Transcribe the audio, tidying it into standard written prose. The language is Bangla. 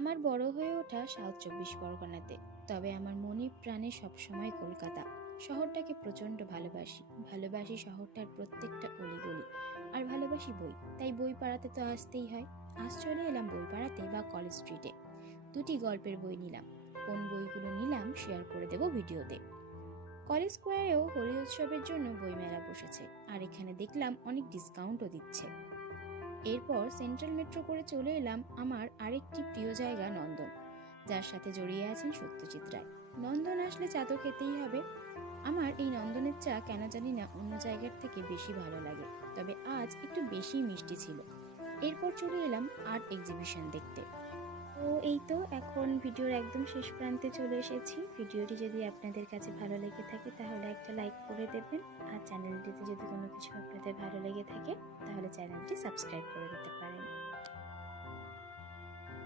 আমার বড় হয়ে ওঠা সাউথ 24 পরগনাতে, তবে আমার মনে প্রাণে সবসময় কলকাতা। শহরটাকে প্রচণ্ড ভালোবাসি শহরটার প্রত্যেকটা অলিগলি। আর ভালোবাসি বই, তাই বই পাড়াতে তো আসতেই হয়। আজ চলে এলাম বই পাড়াতে বা কলেজ স্ট্রিটে। দুটি গল্পের বই নিলাম। কোন বইগুলো নিলাম শেয়ার করে দেব ভিডিওতে। কলেজ স্কোয়ারেও হোলি উৎসবের জন্য বইমেলা বসেছে, আর এখানে দেখলাম অনেক ডিসকাউন্টও দিচ্ছে। এরপর সেন্ট্রাল মেট্রো করে চলে এলাম আমার আরেকটি প্রিয় জায়গা নন্দন, যার সাথে জড়িয়ে আছেন সত্যজিৎ রায়। নন্দন আসলে চা তো খেতেই হবে। আমার এই নন্দনের চা কেন জানি না অন্য জায়গার থেকে বেশি ভালো লাগে, তবে আজ একটু বেশি মিষ্টি ছিল। এরপর চলে এলাম আর্ট এক্সিবিশন দেখতে। তো এই তো এখন ভিডিওর একদম শেষ প্রান্তে চলে এসেছি। ভিডিওটি যদি আপনাদের কাছে ভালো লেগে থাকে তাহলে একটা লাইক করে দেবেন, আর চ্যানেলটিতে যদি কোনো কিছু আপনাদের ভালো লেগে থাকে তাহলে চ্যানেলটি সাবস্ক্রাইব করে দিতে পারেন।